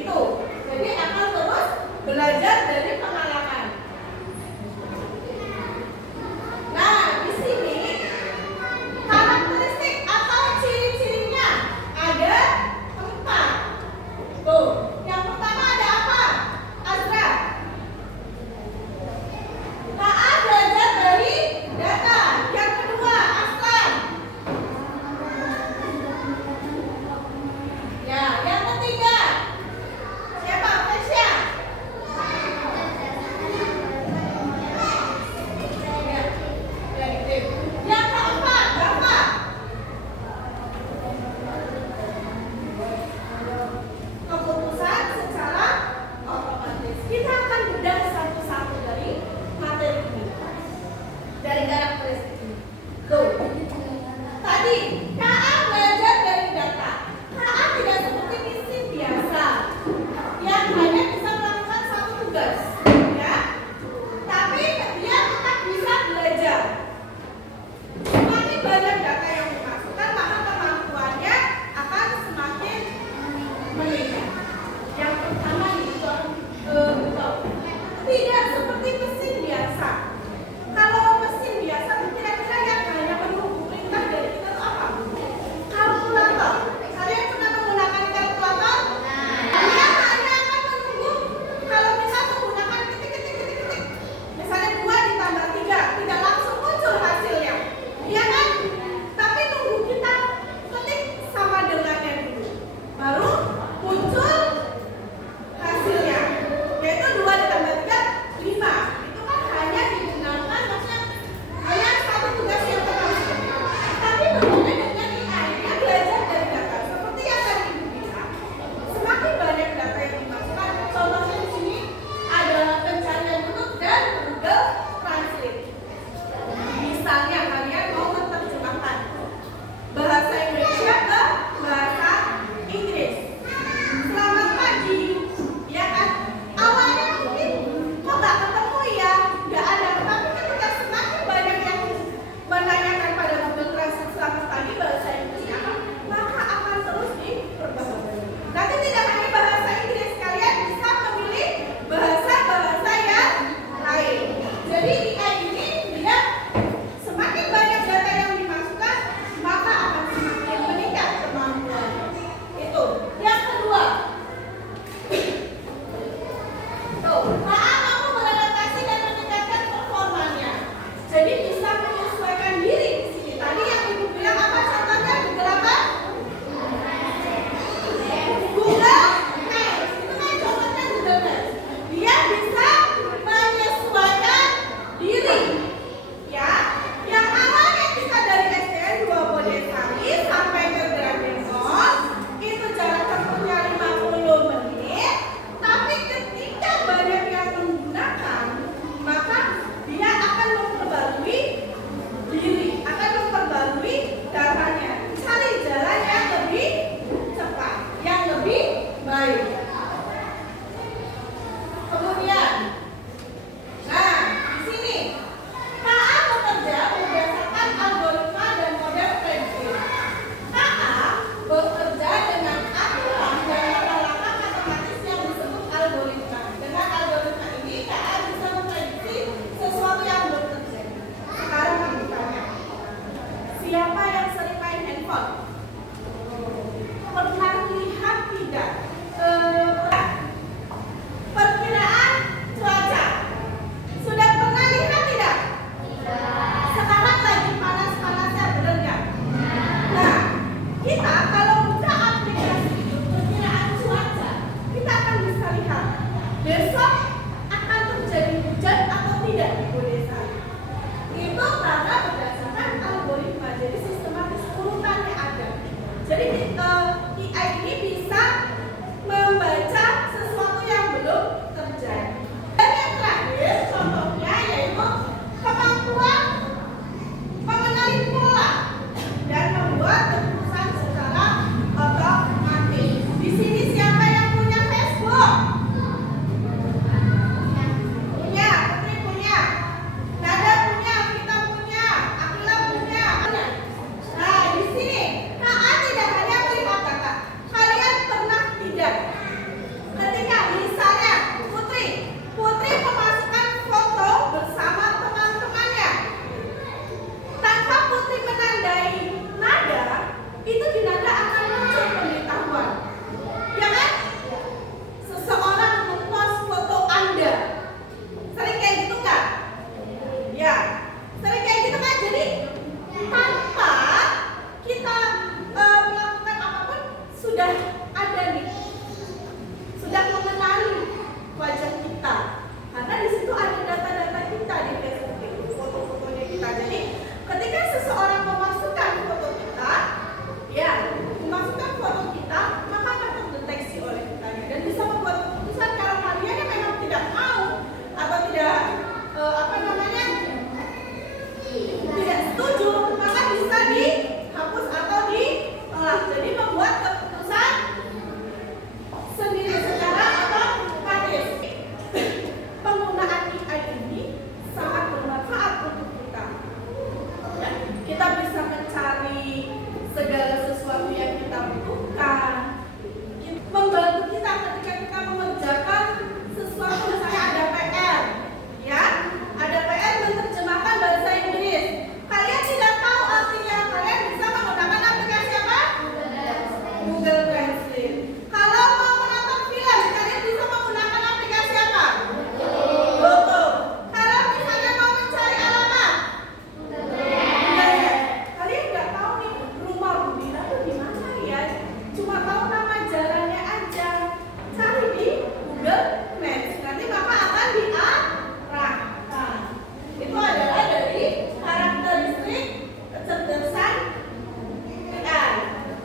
Begitu. Jadi akan terus belajar dari pengalaman. Nah, di sini karakteristik atau ciri-cirinya ada 4. Tuh, yang pertama ada apa? Azra. Aa belajar dari data. Yang kedua, Aslan. Ya, yang ketiga siapa? Fasya. ada data-data kita di Facebook itu, foto-fotonya kita. Jadi ketika seseorang memasukkan foto kita, ya, memasukkan foto kita, maka akan terdeteksi oleh kitanya dan bisa membuat keputusan kalau kalian memang tidak mau atau tidak tidak setuju, maka bisa dihapus atau ditolak. Jadi membuat keputusan sendiri secara otomatis. Penggunaan AI ini sangat bermanfaat untuk kita. Ya, kita bisa mencari segala sesuatu yang kita butuhkan, membantu kita ketika kita mengerjakan sesuatu. Misalnya ada PR, ya, ada PR menerjemahkan bahasa Inggris. Kalian tidak tahu artinya, kalian bisa menggunakan aplikasi apa? Google Translate. Kalau mau menonton film, kalian bisa menggunakan aplikasi apa? YouTube. Kalau misalnya mau mencari alamat, kalian nggak tahu nih rumah Budina tuh di mana ya? Cuma tahu nama jalannya aja. Cari di Google Maps. Nanti maka akan diarahkan. Itu adalah dari karakteristik kecerdasan AI.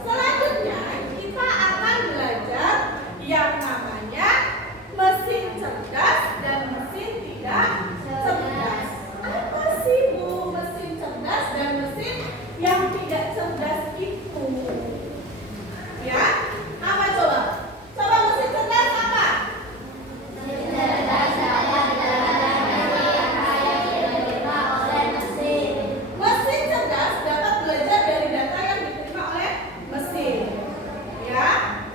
Selanjutnya kita akan belajar yang namanya mesin cerdas dan mesin tidak cerdas. Apa sih Bu mesin cerdas dan mesin yang tidak cerdas itu? Ya, apa coba? Coba mesin cerdas apa? Mesin cerdas dapat belajar dari data yang diterima oleh mesin. Ya,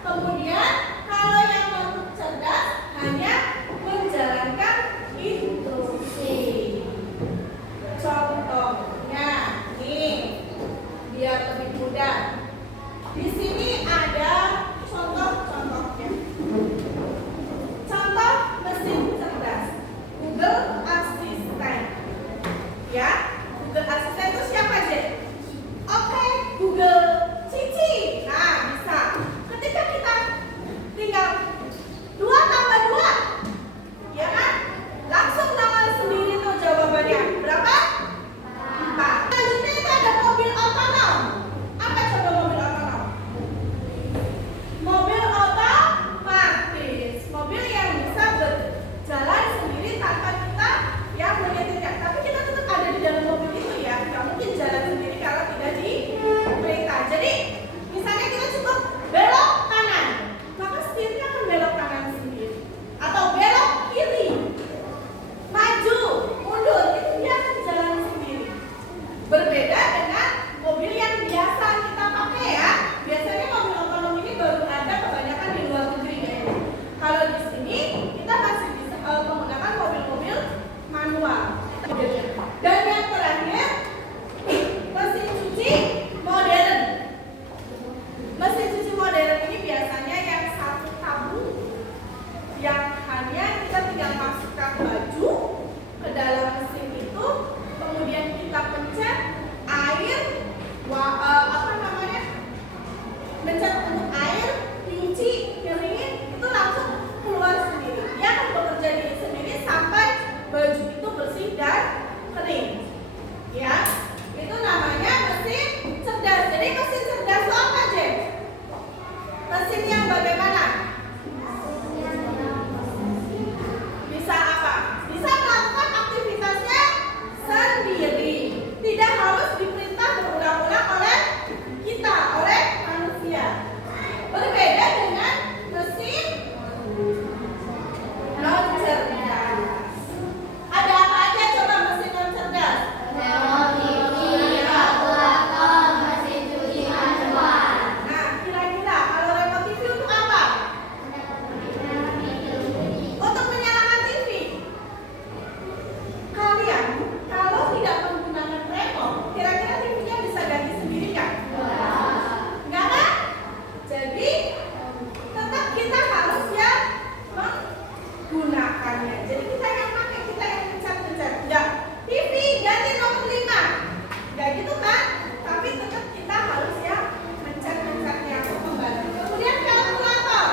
kemudian kalau yang non cerdas hanya menjalankan instruksi. Contohnya, nih, biar lebih mudah. Di sini ada contoh-contohnya. Contoh mesin cerdas, Google Assistant. Ya, Google Assistant itu siapa aja? Oke, Google Cici. Nah, bisa. Ketika kita tinggal 2 tambah 2, ya kan? Langsung nongol sendiri tuh jawabannya. Berapa? 4. Selanjutnya itu ada mobil otonom. Apa coba mobil otonom? Mobil otomatis. Mobil yang bisa berjalan sendiri tanpa kita yang menyetirkan. Tapi kita tetap ada di dalam mobil itu ya. Nggak mungkin jalan sendiri kalau tidak diperintah. Jadi misalnya kita cukup belok kanan, maka setirnya akan belok kanan sendiri. Atau belok kiri, maju, mundur, itu dia akan jalan sendiri. Berbeda dengan mobil yang biasa kita pakai ya. Biasanya mobil otonom ini baru ada kebanyakan di luar negeri ya. Kalau di sini kita masih bisa menggunakan mobil-mobil manual. Dan yang terakhir, mesin cuci modern. Mesin cuci modern ini biasanya yang satu tabung, yang hanya kita tinggal masukkan baju ke dalam mesin itu, kemudian kita pencet air, mencet untuk air, cuci, keringin, itu langsung keluar sendiri. Dia akan bekerja diri sendiri sampai baju itu bersih dan kering. Ya, itu namanya mesin cerdas. Jadi mesin cerdas itu apa, Jen? Mesin yang bagaimana? Bisa apa? Bisa melakukan aktivitasnya sendiri. Tidak harus diperintah berulang-ulang oleh kita, oleh manusia. Berbeda dengan mesin non cerdas. Ada apa aja coba mesin non cerdas? Nah, kira-kira kalau remote TV untuk apa? Untuk menyalakan TV. Kalian kalau tidak menggunakan remote, kira-kira TV-nya bisa ganti sendiri kan? Enggak kan? Jadi tetap kita harus yang menggunakannya. Jadi kita yang pakai, kita yang pencet-pencet. Enggak, TV ganti nomor 5. Enggak gitu kan? Tapi tetap kita harus yang mencet-mencetnya untuk membantu. Kemudian kalkulator.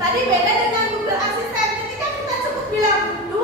Tadi beda dengan Google Assistant. Ketika kita cukup bilang 2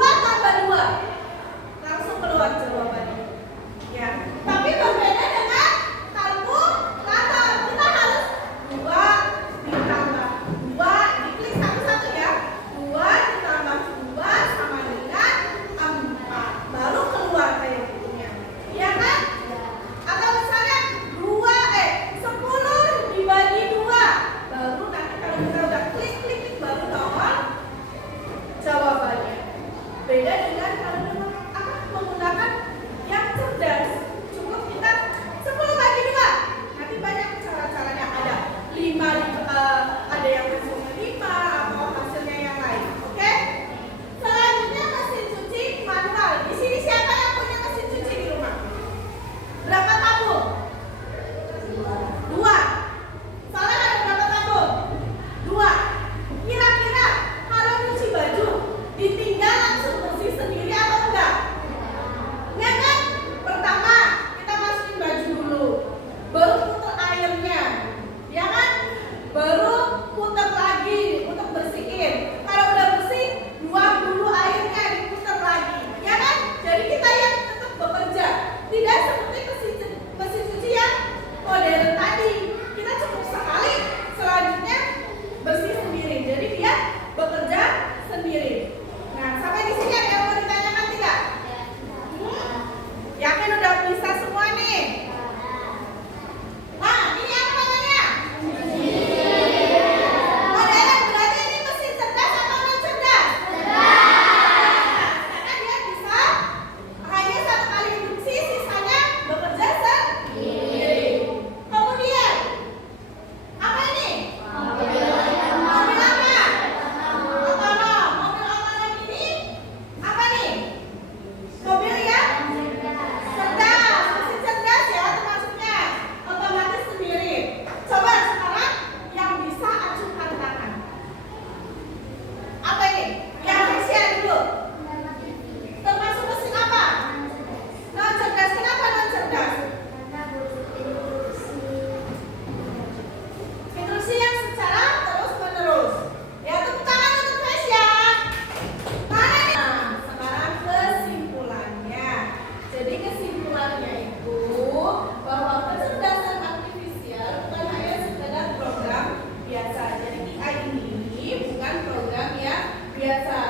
biasa.